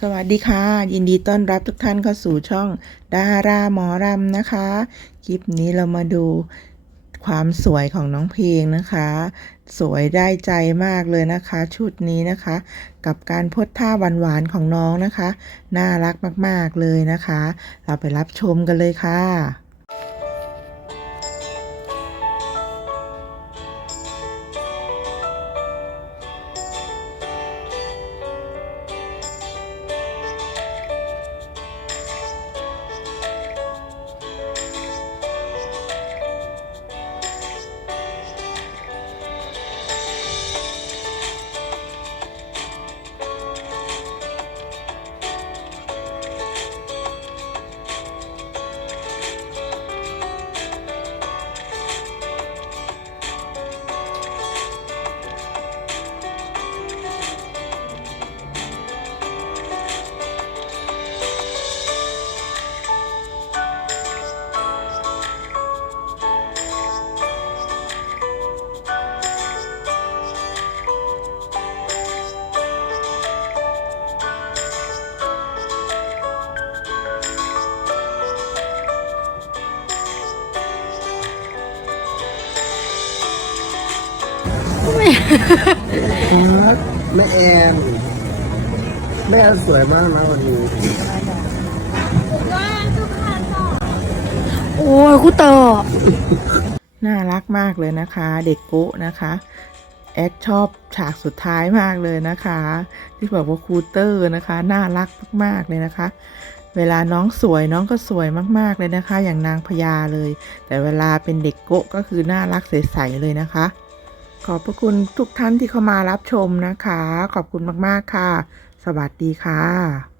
สวัสดีค่ะ ยินดีต้อนรับทุกท่านเข้าสู่ช่องดาราหมอรำนะคะ คลิปนี้เรามาดูความสวยของน้องเพลงนะคะ สวยได้ใจมากเลยนะคะ ชุดนี้นะคะ กับการพดท่าหวานๆของน้องนะคะ น่ารักมากๆเลยนะคะ เราไปรับชมกันเลยค่ะ ครับแม่แอนแม่สวยมากนะวันนี้โอ้ยคุเตอร์น่ารักมากเลยนะคะ เด็กโกะนะคะแอดชอบฉากสุดท้ายมากเลยนะคะ ที่บอกว่าครูเตอร์นะคะ น่ารักมากๆเลยนะคะ เวลาน้องสวยน้องก็สวยมากๆเลยนะคะ อย่างนางพญาเลย แต่เวลาเป็นเด็กโกะก็คือน่ารักใสๆเลยนะคะ ขอบพระคุณทุกท่านที่เข้ามารับชมนะคะ ขอบคุณมาก ๆ ค่ะ สวัสดีค่ะ